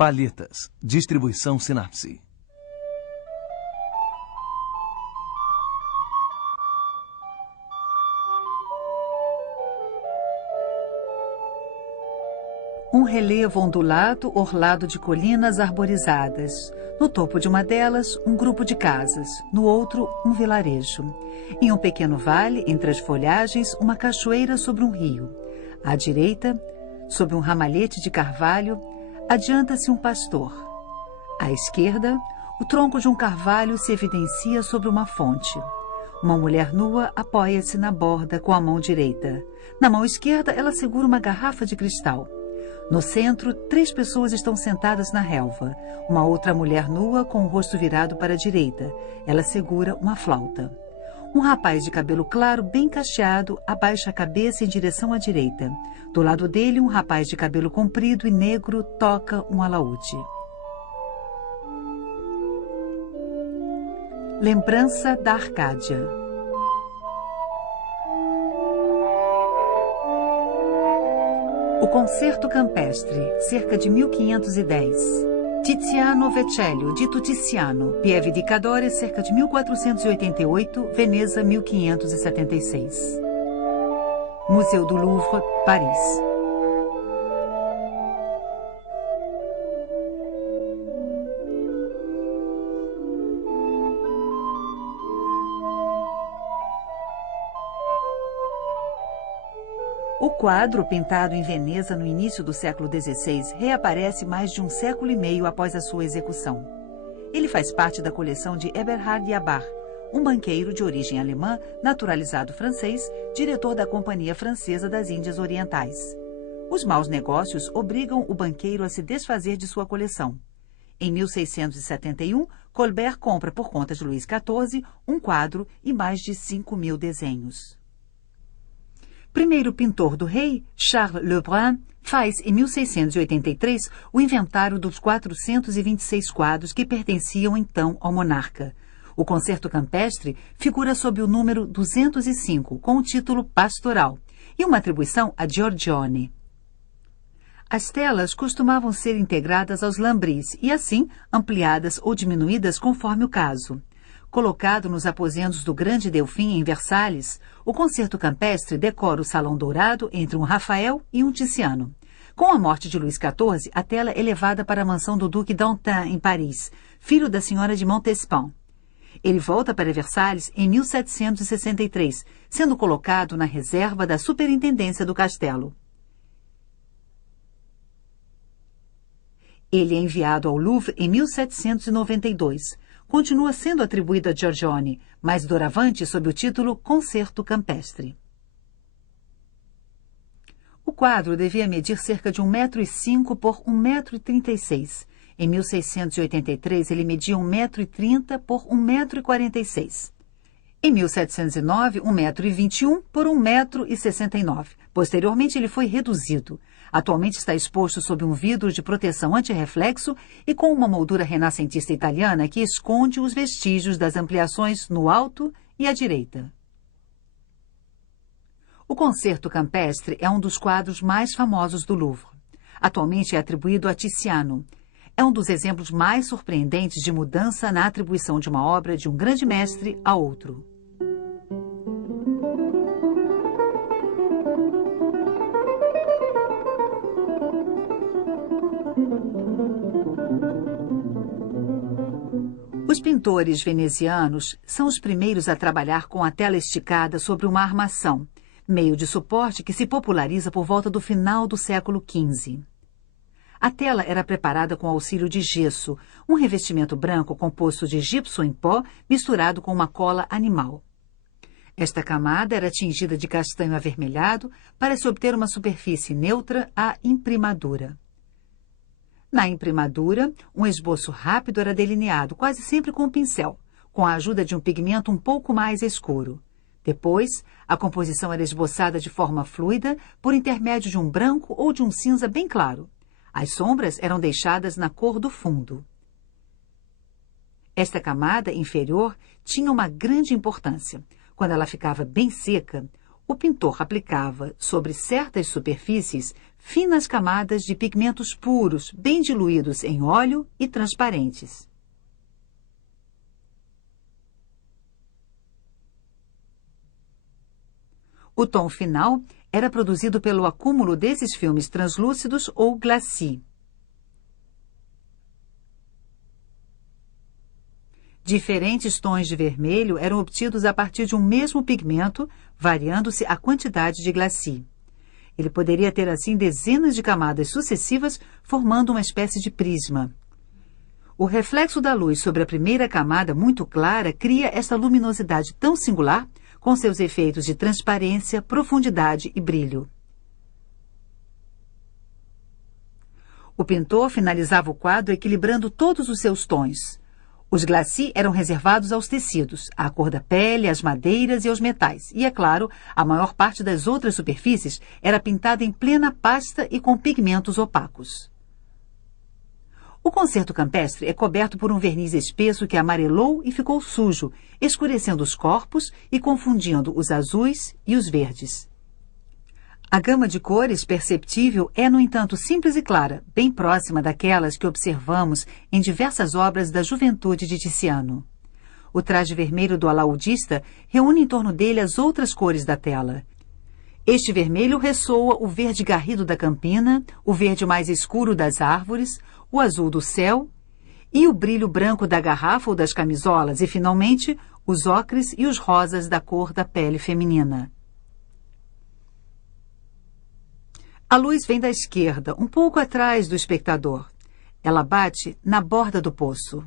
Palhetas. Distribuição Sinapse. Um relevo ondulado orlado de colinas arborizadas. No topo de uma delas, um grupo de casas. No outro, um vilarejo. Em um pequeno vale, entre as folhagens, uma cachoeira sobre um rio. À direita, sob um ramalhete de carvalho, adianta-se um pastor. À esquerda, o tronco de um carvalho se evidencia sobre uma fonte. Uma mulher nua apoia-se na borda com a mão direita. Na mão esquerda, ela segura uma garrafa de cristal. No centro, 3 pessoas estão sentadas na relva. Uma outra mulher nua com o rosto virado para a direita. Ela segura uma flauta. Um rapaz de cabelo claro, bem cacheado, abaixa a cabeça em direção à direita. Do lado dele, um rapaz de cabelo comprido e negro toca um alaúde. Lembrança da Arcádia. O Concerto Campestre, cerca de 1510. Tiziano Vecellio, dito Tiziano, Pieve di Cadore, cerca de 1488, Veneza, 1576. Museu do Louvre, Paris. O quadro, pintado em Veneza no início do século XVI, reaparece mais de um século e meio após a sua execução. Ele faz parte da coleção de Eberhard Jabach, um banqueiro de origem alemã, naturalizado francês, diretor da Companhia Francesa das Índias Orientais. Os maus negócios obrigam o banqueiro a se desfazer de sua coleção. Em 1671, Colbert compra por conta de Luís XIV um quadro e mais de 5.000 desenhos. Primeiro pintor do rei, Charles Lebrun, faz, em 1683, o inventário dos 426 quadros que pertenciam então ao monarca. O Concerto Campestre figura sob o número 205, com o título Pastoral, e uma atribuição a Giorgione. As telas costumavam ser integradas aos lambris e, assim, ampliadas ou diminuídas conforme o caso. Colocado nos aposentos do Grande Delfim, em Versalhes, o Concerto Campestre decora o Salão Dourado entre um Rafael e um Tiziano. Com a morte de Luís XIV, a tela é levada para a mansão do Duque d'Antin, em Paris, filho da senhora de Montespan. Ele volta para Versalhes em 1763, sendo colocado na reserva da superintendência do castelo. Ele é enviado ao Louvre em 1792. Continua sendo atribuído a Giorgione, mas doravante sob o título Concerto Campestre. O quadro devia medir cerca de 1,05 m por 1,36 m. Em 1683, ele media 1,30 m por 1,46 m. Em 1709, 1,21 m por 1,69 m. Posteriormente, ele foi reduzido. Atualmente está exposto sob um vidro de proteção antirreflexo e com uma moldura renascentista italiana que esconde os vestígios das ampliações no alto e à direita. O Concerto Campestre é um dos quadros mais famosos do Louvre. Atualmente é atribuído a Tiziano. É um dos exemplos mais surpreendentes de mudança na atribuição de uma obra de um grande mestre a outro. Os pintores venezianos são os primeiros a trabalhar com a tela esticada sobre uma armação, meio de suporte que se populariza por volta do final do século XV. A tela era preparada com auxílio de gesso, um revestimento branco composto de gipso em pó misturado com uma cola animal. Esta camada era tingida de castanho avermelhado para se obter uma superfície neutra à imprimadura. Na imprimadura, um esboço rápido era delineado, quase sempre com um pincel, com a ajuda de um pigmento um pouco mais escuro. Depois, a composição era esboçada de forma fluida, por intermédio de um branco ou de um cinza bem claro. As sombras eram deixadas na cor do fundo. Esta camada inferior tinha uma grande importância. Quando ela ficava bem seca, o pintor aplicava, sobre certas superfícies, finas camadas de pigmentos puros, bem diluídos em óleo e transparentes. O tom final era produzido pelo acúmulo desses filmes translúcidos ou glacis. Diferentes tons de vermelho eram obtidos a partir de um mesmo pigmento, variando-se a quantidade de glacis. Ele poderia ter assim dezenas de camadas sucessivas, formando uma espécie de prisma. O reflexo da luz sobre a primeira camada muito clara cria esta luminosidade tão singular, com seus efeitos de transparência, profundidade e brilho. O pintor finalizava o quadro equilibrando todos os seus tons. Os glacis eram reservados aos tecidos, à cor da pele, às madeiras e aos metais. E, é claro, a maior parte das outras superfícies era pintada em plena pasta e com pigmentos opacos. O concerto campestre é coberto por um verniz espesso que amarelou e ficou sujo, escurecendo os corpos e confundindo os azuis e os verdes. A gama de cores perceptível é, no entanto, simples e clara, bem próxima daquelas que observamos em diversas obras da juventude de Tiziano. O traje vermelho do alaudista reúne em torno dele as outras cores da tela. Este vermelho ressoa o verde garrido da campina, o verde mais escuro das árvores, o azul do céu e o brilho branco da garrafa ou das camisolas e, finalmente, os ocres e os rosas da cor da pele feminina. A luz vem da esquerda, um pouco atrás do espectador. Ela bate na borda do poço.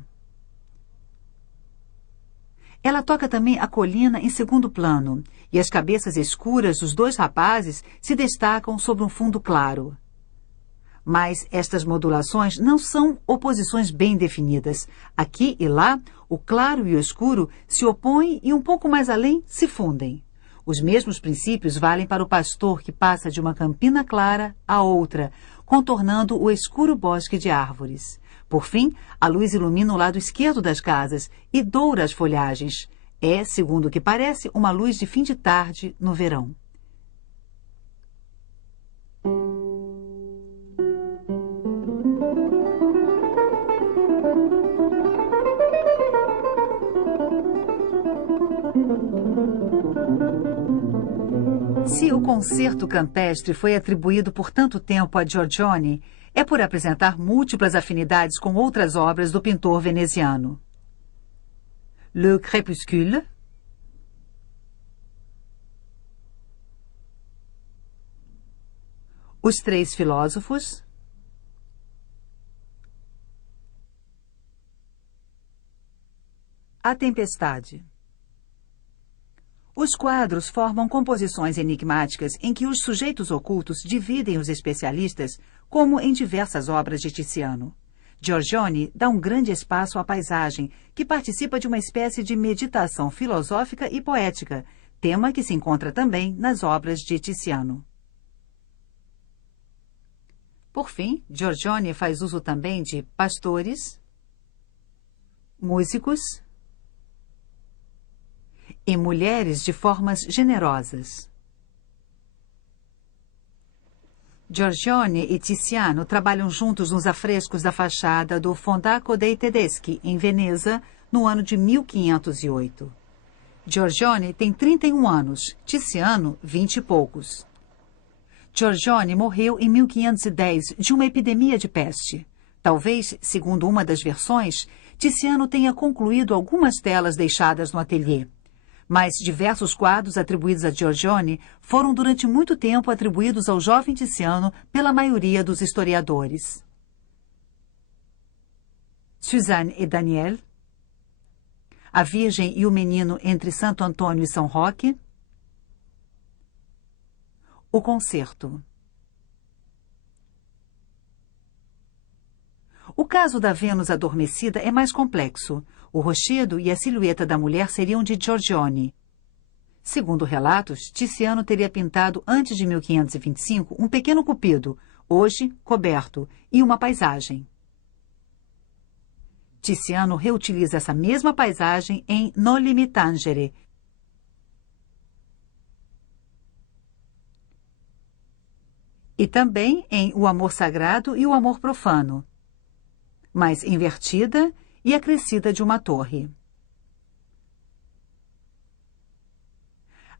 Ela toca também a colina em segundo plano, e as cabeças escuras dos dois rapazes se destacam sobre um fundo claro. Mas estas modulações não são oposições bem definidas. Aqui e lá, o claro e o escuro se opõem e um pouco mais além se fundem. Os mesmos princípios valem para o pastor que passa de uma campina clara a outra, contornando o escuro bosque de árvores. Por fim, a luz ilumina o lado esquerdo das casas e doura as folhagens. É, segundo o que parece, uma luz de fim de tarde no verão. Se o concerto campestre foi atribuído por tanto tempo a Giorgione, é por apresentar múltiplas afinidades com outras obras do pintor veneziano. Le Crépuscule, Os Três Filósofos, A Tempestade. Os quadros formam composições enigmáticas em que os sujeitos ocultos dividem os especialistas, como em diversas obras de Tiziano. Giorgione dá um grande espaço à paisagem, que participa de uma espécie de meditação filosófica e poética, tema que se encontra também nas obras de Tiziano. Por fim, Giorgione faz uso também de pastores, músicos e mulheres de formas generosas. Giorgione e Tiziano trabalham juntos nos afrescos da fachada do Fondaco dei Tedeschi, em Veneza, no ano de 1508. Giorgione tem 31 anos, Tiziano, 20 e poucos. Giorgione morreu em 1510 de uma epidemia de peste. Talvez, segundo uma das versões, Tiziano tenha concluído algumas telas deixadas no ateliê. Mas diversos quadros atribuídos a Giorgione foram durante muito tempo atribuídos ao jovem Tiziano pela maioria dos historiadores. Suzanne e Daniel, A Virgem e o Menino entre Santo Antônio e São Roque, O Concerto. O caso da Vênus adormecida é mais complexo. O rochedo e a silhueta da mulher seriam de Giorgione. Segundo relatos, Tiziano teria pintado antes de 1525 um pequeno cupido, hoje coberto, e uma paisagem. Tiziano reutiliza essa mesma paisagem em Noli me tangere. E também em O Amor Sagrado e o Amor Profano, mas invertida e acrescida de uma torre.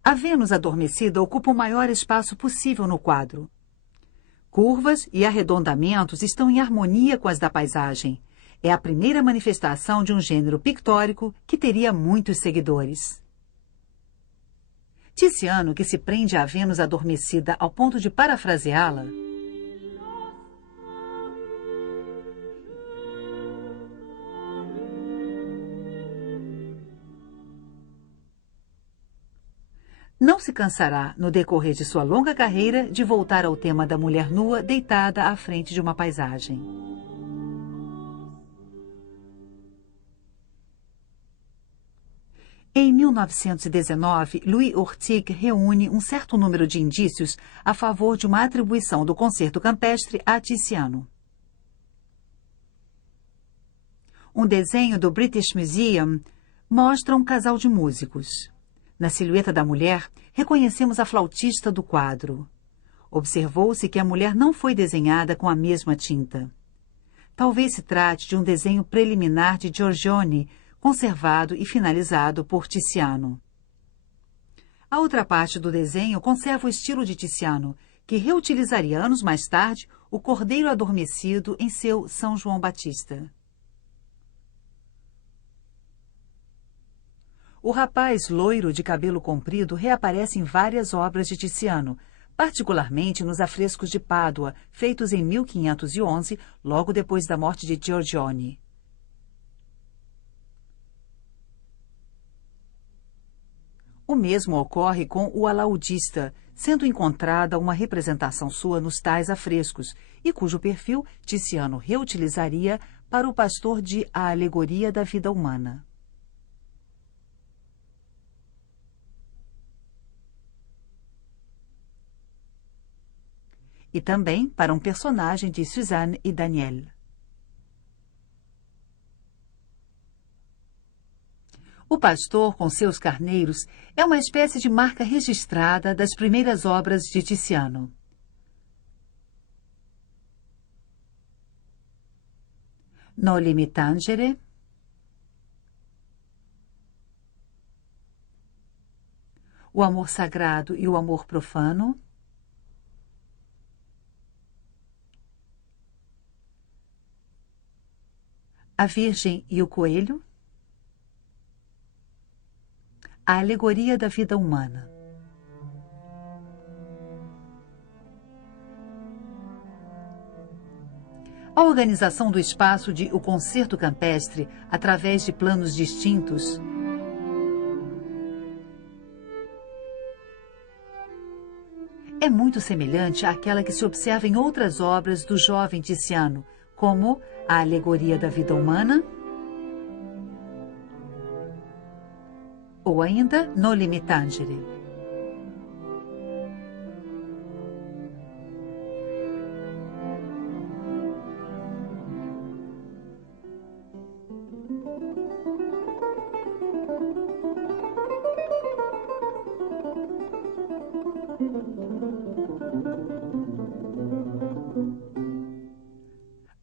A Vênus adormecida ocupa o maior espaço possível no quadro. Curvas e arredondamentos estão em harmonia com as da paisagem. É a primeira manifestação de um gênero pictórico que teria muitos seguidores. Tiziano, que se prende à Vênus adormecida ao ponto de parafraseá-la, não se cansará, no decorrer de sua longa carreira, de voltar ao tema da mulher nua deitada à frente de uma paisagem. Em 1919, Louis Urtic reúne um certo número de indícios a favor de uma atribuição do concerto campestre a Tiziano. Um desenho do British Museum mostra um casal de músicos. Na silhueta da mulher, reconhecemos a flautista do quadro. Observou-se que a mulher não foi desenhada com a mesma tinta. Talvez se trate de um desenho preliminar de Giorgione, conservado e finalizado por Tiziano. A outra parte do desenho conserva o estilo de Tiziano, que reutilizaria anos mais tarde o Cordeiro Adormecido em seu São João Batista. O rapaz loiro de cabelo comprido reaparece em várias obras de Tiziano, particularmente nos afrescos de Pádua, feitos em 1511, logo depois da morte de Giorgione. O mesmo ocorre com o Alaudista, sendo encontrada uma representação sua nos tais afrescos, e cujo perfil Tiziano reutilizaria para o pastor de A Alegoria da Vida Humana. E também para um personagem de Suzanne e Daniel. O pastor, com seus carneiros, é uma espécie de marca registrada das primeiras obras de Tiziano. Noli me tangere, O Amor Sagrado e o Amor Profano, A Virgem e o Coelho, A Alegoria da Vida Humana. A organização do espaço de O Concerto Campestre, através de planos distintos, é muito semelhante àquela que se observa em outras obras do jovem Tiziano, como A Alegoria da Vida Humana, ou ainda Noli me tangere.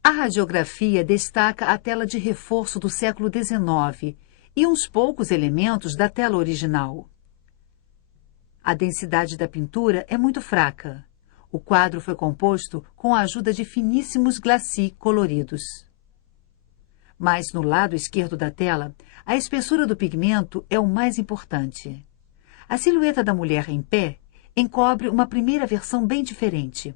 A radiografia destaca a tela de reforço do século XIX e uns poucos elementos da tela original. A densidade da pintura é muito fraca. O quadro foi composto com a ajuda de finíssimos glacis coloridos. Mas no lado esquerdo da tela, a espessura do pigmento é o mais importante. A silhueta da mulher em pé encobre uma primeira versão bem diferente.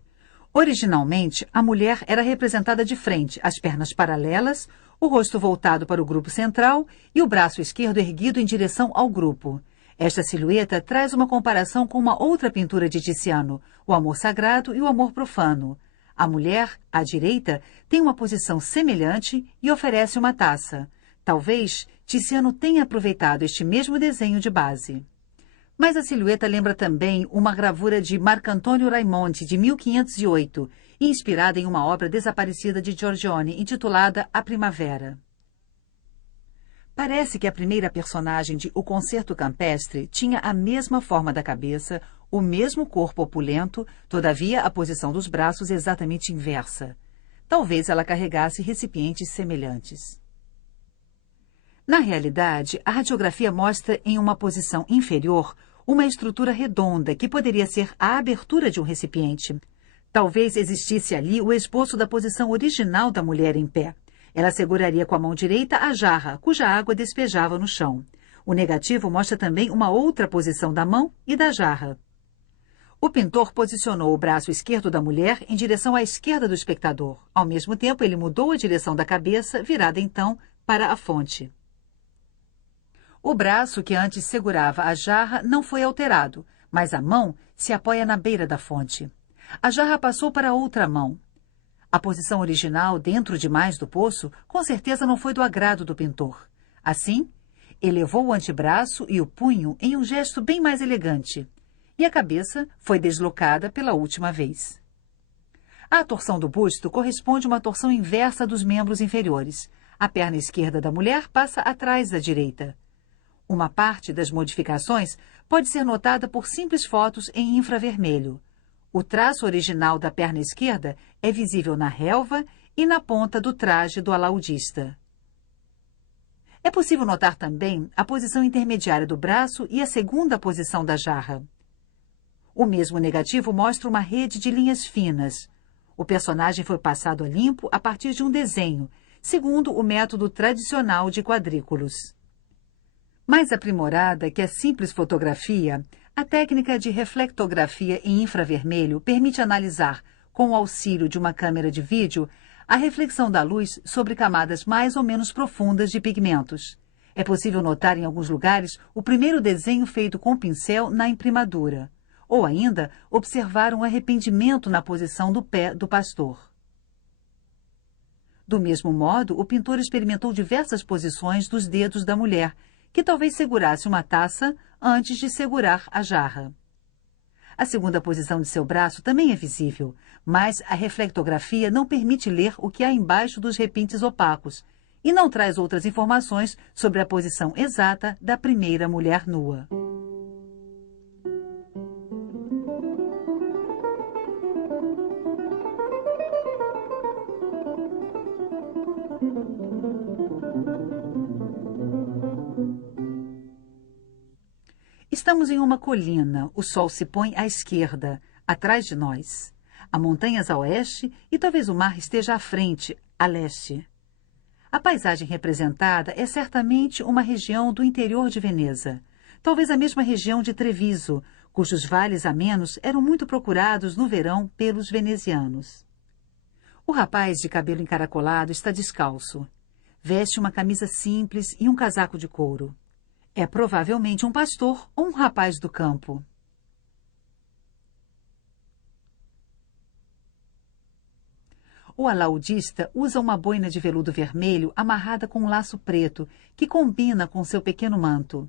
Originalmente, a mulher era representada de frente, as pernas paralelas, o rosto voltado para o grupo central e o braço esquerdo erguido em direção ao grupo. Esta silhueta traz uma comparação com uma outra pintura de Tiziano, O Amor Sagrado e o Amor Profano. A mulher, à direita, tem uma posição semelhante e oferece uma taça. Talvez Tiziano tenha aproveitado este mesmo desenho de base. Mas a silhueta lembra também uma gravura de Marcantonio Raimondi, de 1508, inspirada em uma obra desaparecida de Giorgione, intitulada A Primavera. Parece que a primeira personagem de O Concerto Campestre tinha a mesma forma da cabeça, o mesmo corpo opulento, todavia a posição dos braços exatamente inversa. Talvez ela carregasse recipientes semelhantes. Na realidade, a radiografia mostra em uma posição inferior uma estrutura redonda que poderia ser a abertura de um recipiente. Talvez existisse ali o esboço da posição original da mulher em pé. Ela seguraria com a mão direita a jarra, cuja água despejava no chão. O negativo mostra também uma outra posição da mão e da jarra. O pintor posicionou o braço esquerdo da mulher em direção à esquerda do espectador. Ao mesmo tempo, ele mudou a direção da cabeça, virada então para a fonte. O braço que antes segurava a jarra não foi alterado, mas a mão se apoia na beira da fonte. A jarra passou para outra mão. A posição original, dentro demais do poço, com certeza não foi do agrado do pintor. Assim, elevou o antebraço e o punho em um gesto bem mais elegante, e a cabeça foi deslocada pela última vez. A torção do busto corresponde a uma torção inversa dos membros inferiores. A perna esquerda da mulher passa atrás da direita. Uma parte das modificações pode ser notada por simples fotos em infravermelho. O traço original da perna esquerda é visível na relva e na ponta do traje do alaudista. É possível notar também a posição intermediária do braço e a segunda posição da jarra. O mesmo negativo mostra uma rede de linhas finas. O personagem foi passado a limpo a partir de um desenho, segundo o método tradicional de quadrículos. Mais aprimorada que a simples fotografia, a técnica de reflectografia em infravermelho permite analisar, com o auxílio de uma câmera de vídeo, a reflexão da luz sobre camadas mais ou menos profundas de pigmentos. É possível notar em alguns lugares o primeiro desenho feito com pincel na imprimadura, ou ainda observar um arrependimento na posição do pé do pastor. Do mesmo modo, o pintor experimentou diversas posições dos dedos da mulher, que talvez segurasse uma taça antes de segurar a jarra. A segunda posição de seu braço também é visível, mas a reflectografia não permite ler o que há embaixo dos repintes opacos e não traz outras informações sobre a posição exata da primeira mulher nua. Estamos em uma colina, o sol se põe à esquerda, atrás de nós. Há montanhas a oeste e talvez o mar esteja à frente, a leste. A paisagem representada é certamente uma região do interior de Veneza, talvez a mesma região de Treviso, cujos vales amenos eram muito procurados no verão pelos venezianos. O rapaz de cabelo encaracolado está descalço. Veste uma camisa simples e um casaco de couro. É provavelmente um pastor ou um rapaz do campo. O alaudista usa uma boina de veludo vermelho amarrada com um laço preto, que combina com seu pequeno manto.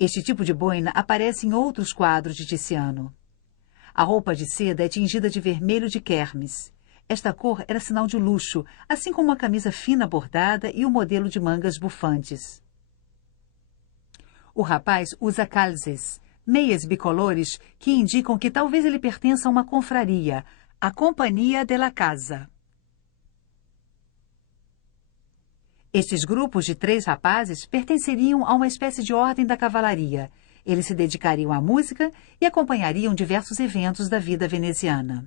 Este tipo de boina aparece em outros quadros de Tiziano. A roupa de seda é tingida de vermelho de kermes. Esta cor era sinal de luxo, assim como a camisa fina bordada e o modelo de mangas bufantes. O rapaz usa calzes, meias bicolores que indicam que talvez ele pertença a uma confraria, a Companhia della Casa. Estes grupos de 3 rapazes pertenceriam a uma espécie de ordem da cavalaria. Eles se dedicariam à música e acompanhariam diversos eventos da vida veneziana.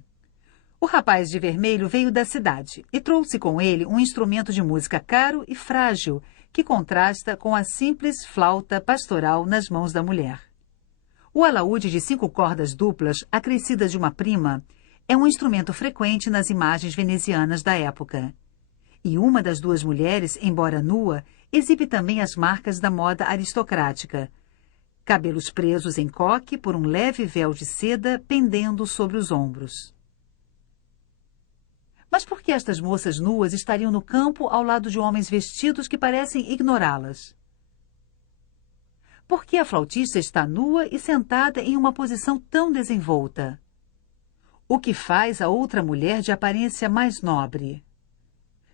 O rapaz de vermelho veio da cidade e trouxe com ele um instrumento de música caro e frágil, que contrasta com a simples flauta pastoral nas mãos da mulher. O alaúde de 5 cordas duplas, acrescidas de uma prima, é um instrumento frequente nas imagens venezianas da época. E uma das 2 mulheres, embora nua, exibe também as marcas da moda aristocrática. Cabelos presos em coque por um leve véu de seda pendendo sobre os ombros. Mas por que estas moças nuas estariam no campo ao lado de homens vestidos que parecem ignorá-las? Por que a flautista está nua e sentada em uma posição tão desenvolta? O que faz a outra mulher de aparência mais nobre?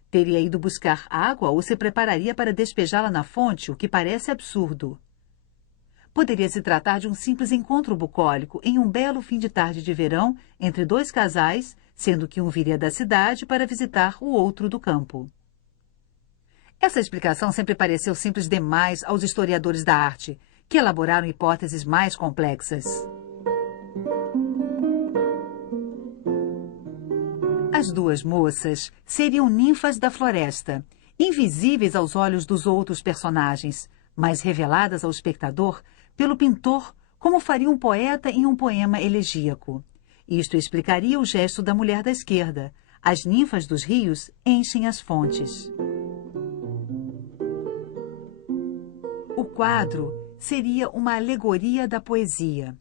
Teria ido buscar água ou se prepararia para despejá-la na fonte, o que parece absurdo. Poderia se tratar de um simples encontro bucólico em um belo fim de tarde de verão entre dois casais, sendo que um viria da cidade para visitar o outro do campo. Essa explicação sempre pareceu simples demais aos historiadores da arte, que elaboraram hipóteses mais complexas. As duas moças seriam ninfas da floresta, invisíveis aos olhos dos outros personagens, mas reveladas ao espectador pelo pintor como faria um poeta em um poema elegíaco. Isto explicaria o gesto da mulher da esquerda. As ninfas dos rios enchem as fontes. O quadro seria uma alegoria da poesia.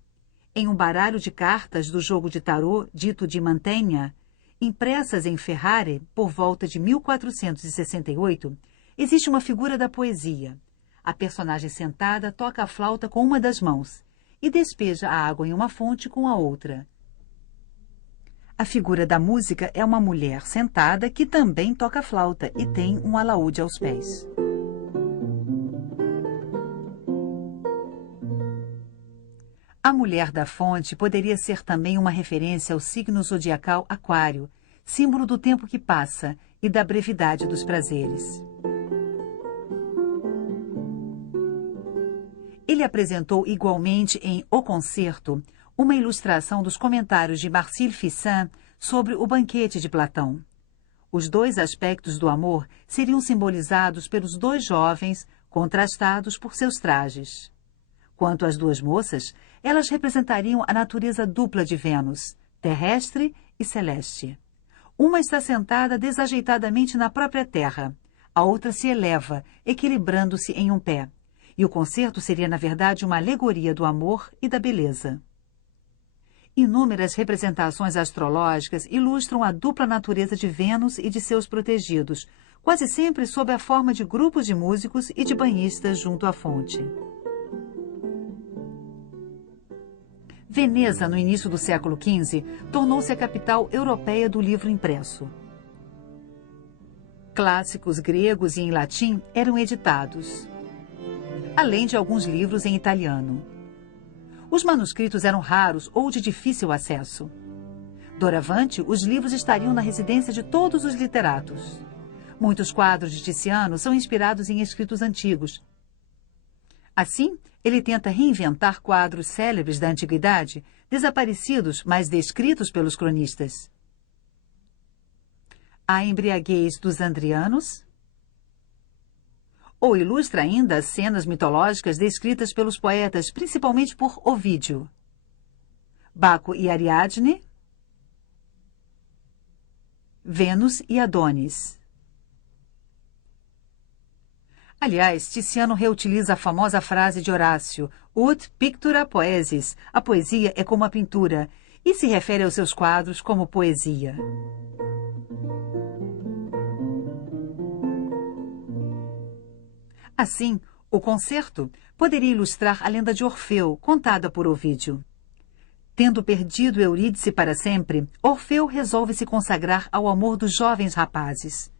Em um baralho de cartas do jogo de tarô dito de Mantegna, impressas em Ferrare por volta de 1468, existe uma figura da poesia. A personagem sentada toca a flauta com uma das mãos e despeja a água em uma fonte com a outra. A figura da música é uma mulher sentada que também toca flauta e tem um alaúde aos pés. A mulher da fonte poderia ser também uma referência ao signo zodiacal Aquário, símbolo do tempo que passa e da brevidade dos prazeres. Ele apresentou igualmente em O Concerto uma ilustração dos comentários de Marcille Fissin sobre o banquete de Platão. Os dois aspectos do amor seriam simbolizados pelos dois jovens, contrastados por seus trajes. Quanto às duas moças, elas representariam a natureza dupla de Vênus, terrestre e celeste. Uma está sentada desajeitadamente na própria terra, a outra se eleva, equilibrando-se em um pé. E o concerto seria, na verdade, uma alegoria do amor e da beleza. Inúmeras representações astrológicas ilustram a dupla natureza de Vênus e de seus protegidos, quase sempre sob a forma de grupos de músicos e de banhistas junto à fonte. Veneza, no início do século XV, tornou-se a capital europeia do livro impresso. Clássicos gregos e em latim eram editados, além de alguns livros em italiano. Os manuscritos eram raros ou de difícil acesso. Doravante, os livros estariam na residência de todos os literatos. Muitos quadros de Tiziano são inspirados em escritos antigos. Assim, ele tenta reinventar quadros célebres da antiguidade, desaparecidos, mas descritos pelos cronistas. A embriaguez dos Andrianos, ou ilustra ainda as cenas mitológicas descritas pelos poetas, principalmente por Ovídio. Baco e Ariadne, Vênus e Adonis. Aliás, Tiziano reutiliza a famosa frase de Horácio, ut pictura poesis, a poesia é como a pintura, e se refere aos seus quadros como poesia. Assim, o concerto poderia ilustrar a lenda de Orfeu, contada por Ovídio. Tendo perdido Eurídice para sempre, Orfeu resolve se consagrar ao amor dos jovens rapazes.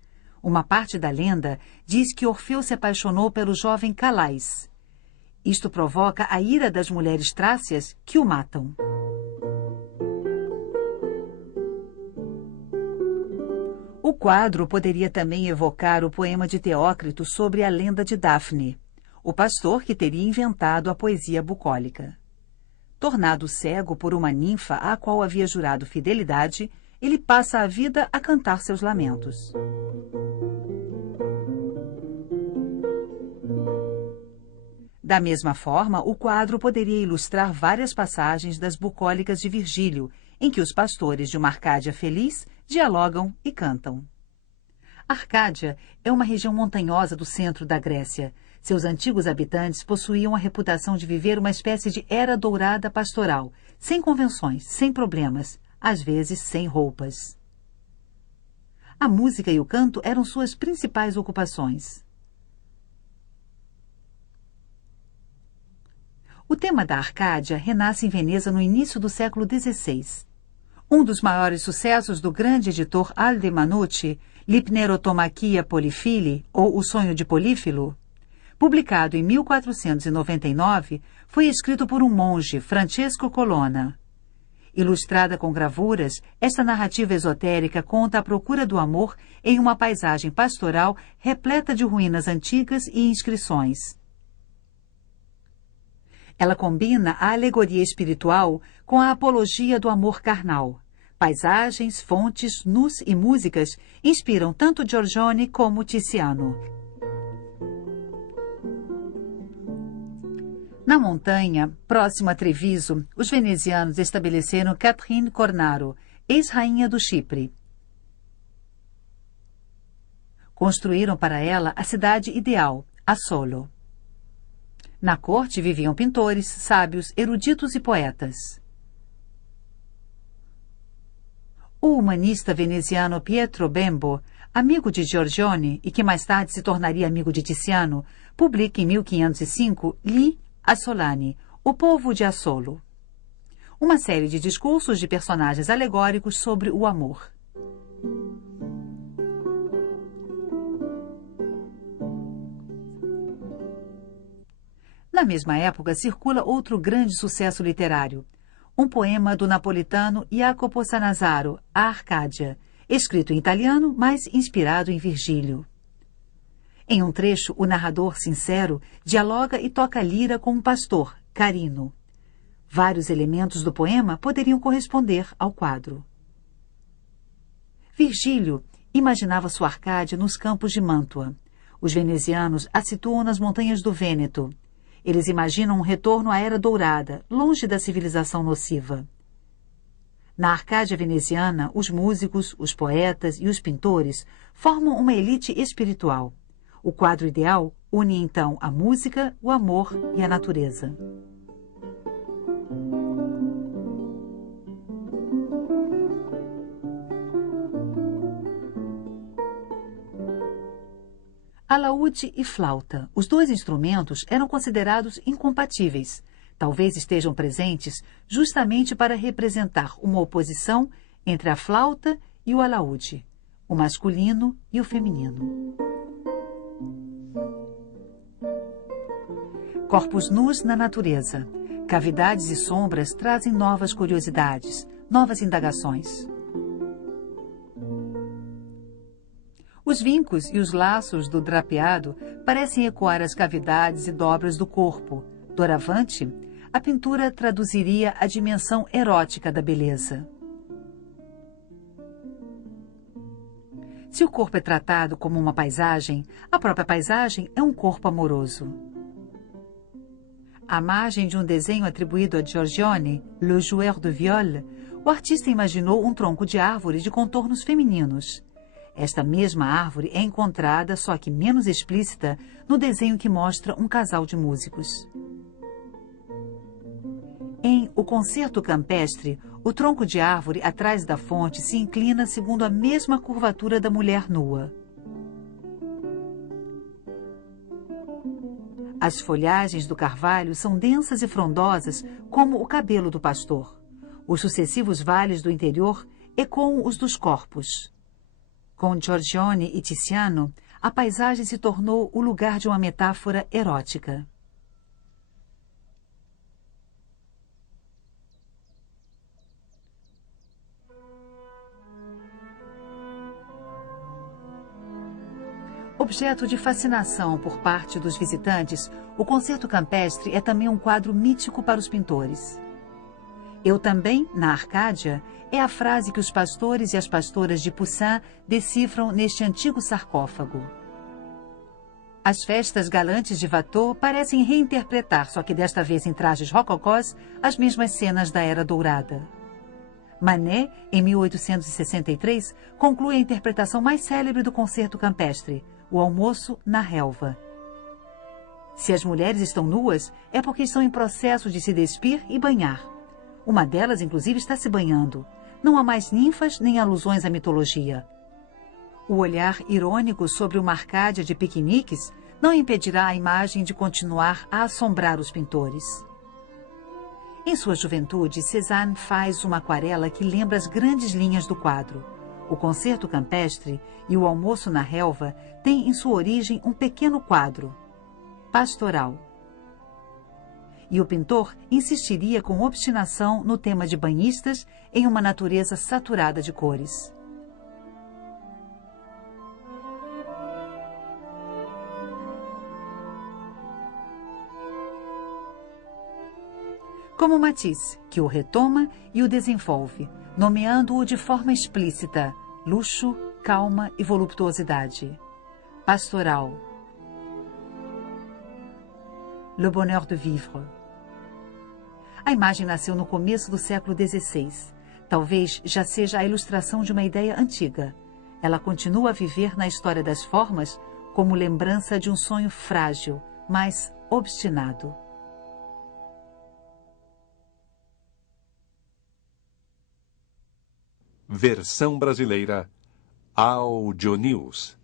Uma parte da lenda diz que Orfeu se apaixonou pelo jovem Calais. Isto provoca a ira das mulheres trácias que o matam. O quadro poderia também evocar o poema de Teócrito sobre a lenda de Dafne, o pastor que teria inventado a poesia bucólica. Tornado cego por uma ninfa à qual havia jurado fidelidade, ele passa a vida a cantar seus lamentos. Da mesma forma, o quadro poderia ilustrar várias passagens das bucólicas de Virgílio, em que os pastores de uma Arcádia feliz dialogam e cantam. Arcádia é uma região montanhosa do centro da Grécia. Seus antigos habitantes possuíam a reputação de viver uma espécie de era dourada pastoral, sem convenções, sem problemas, às vezes sem roupas. A música e o canto eram suas principais ocupações. O tema da Arcádia renasce em Veneza no início do século XVI. Um dos maiores sucessos do grande editor Aldo Mannucci, L'Ipnerotomachia Polifili, ou O Sonho de Polífilo, publicado em 1499, foi escrito por um monge, Francesco Colonna. Ilustrada com gravuras, esta narrativa esotérica conta a procura do amor em uma paisagem pastoral repleta de ruínas antigas e inscrições. Ela combina a alegoria espiritual com a apologia do amor carnal. Paisagens, fontes, nus e músicas inspiram tanto Giorgione como Tiziano. Na montanha, próximo a Treviso, os venezianos estabeleceram Catherine Cornaro, ex-rainha do Chipre. Construíram para ela a cidade ideal, Asolo. Na corte viviam pintores, sábios, eruditos e poetas. O humanista veneziano Pietro Bembo, amigo de Giorgione e que mais tarde se tornaria amigo de Tiziano, publica em 1505 Gli Assolani, o povo de Assolo. Uma série de discursos de personagens alegóricos sobre o amor. Na mesma época, circula outro grande sucesso literário, um poema do napolitano Jacopo Sannazaro, A Arcádia, escrito em italiano, mas inspirado em Virgílio. Em um trecho, o narrador sincero dialoga e toca lira com um pastor, Carino. Vários elementos do poema poderiam corresponder ao quadro. Virgílio imaginava sua Arcádia nos campos de Mântua. Os venezianos a situam nas montanhas do Vêneto. Eles imaginam um retorno à Era Dourada, longe da civilização nociva. Na Arcádia veneziana, os músicos, os poetas e os pintores formam uma elite espiritual. O quadro ideal une então a música, o amor e a natureza. Alaúde e flauta, os dois instrumentos eram considerados incompatíveis. Talvez estejam presentes justamente para representar uma oposição entre a flauta e o alaúde, o masculino e o feminino. Corpos nus na natureza. Cavidades e sombras trazem novas curiosidades, novas indagações. Os vincos e os laços do drapeado parecem ecoar as cavidades e dobras do corpo. Doravante, a pintura traduziria a dimensão erótica da beleza. Se o corpo é tratado como uma paisagem, a própria paisagem é um corpo amoroso. À margem de um desenho atribuído a Giorgione, Le Joueur de Viole, o artista imaginou um tronco de árvore de contornos femininos. Esta mesma árvore é encontrada, só que menos explícita, no desenho que mostra um casal de músicos. Em O Concerto Campestre, o tronco de árvore atrás da fonte se inclina segundo a mesma curvatura da mulher nua. As folhagens do carvalho são densas e frondosas, como o cabelo do pastor. Os sucessivos vales do interior ecoam os dos corpos. Com Giorgione e Tiziano, a paisagem se tornou o lugar de uma metáfora erótica. Objeto de fascinação por parte dos visitantes, o Concerto Campestre é também um quadro mítico para os pintores. Eu também, na Arcádia, é a frase que os pastores e as pastoras de Poussin decifram neste antigo sarcófago. As festas galantes de Watteau parecem reinterpretar, só que desta vez em trajes rococós, as mesmas cenas da Era Dourada. Manet, em 1863, conclui a interpretação mais célebre do Concerto Campestre, O Almoço na Relva. Se as mulheres estão nuas, é porque estão em processo de se despir e banhar. Uma delas, inclusive, está se banhando. Não há mais ninfas nem alusões à mitologia. O olhar irônico sobre uma Arcádia de piqueniques não impedirá a imagem de continuar a assombrar os pintores. Em sua juventude, Cézanne faz uma aquarela que lembra as grandes linhas do quadro. O Concerto Campestre e O Almoço na Relva têm em sua origem um pequeno quadro. pastoral. E o pintor insistiria com obstinação no tema de banhistas em uma natureza saturada de cores. Como Matisse, que o retoma e o desenvolve, nomeando-o de forma explícita: luxo, calma e voluptuosidade. Pastoral. Le bonheur de vivre. A imagem nasceu no começo do século XVI. Talvez já seja a ilustração de uma ideia antiga. Ela continua a viver na história das formas como lembrança de um sonho frágil, mas obstinado. Versão brasileira Audio News.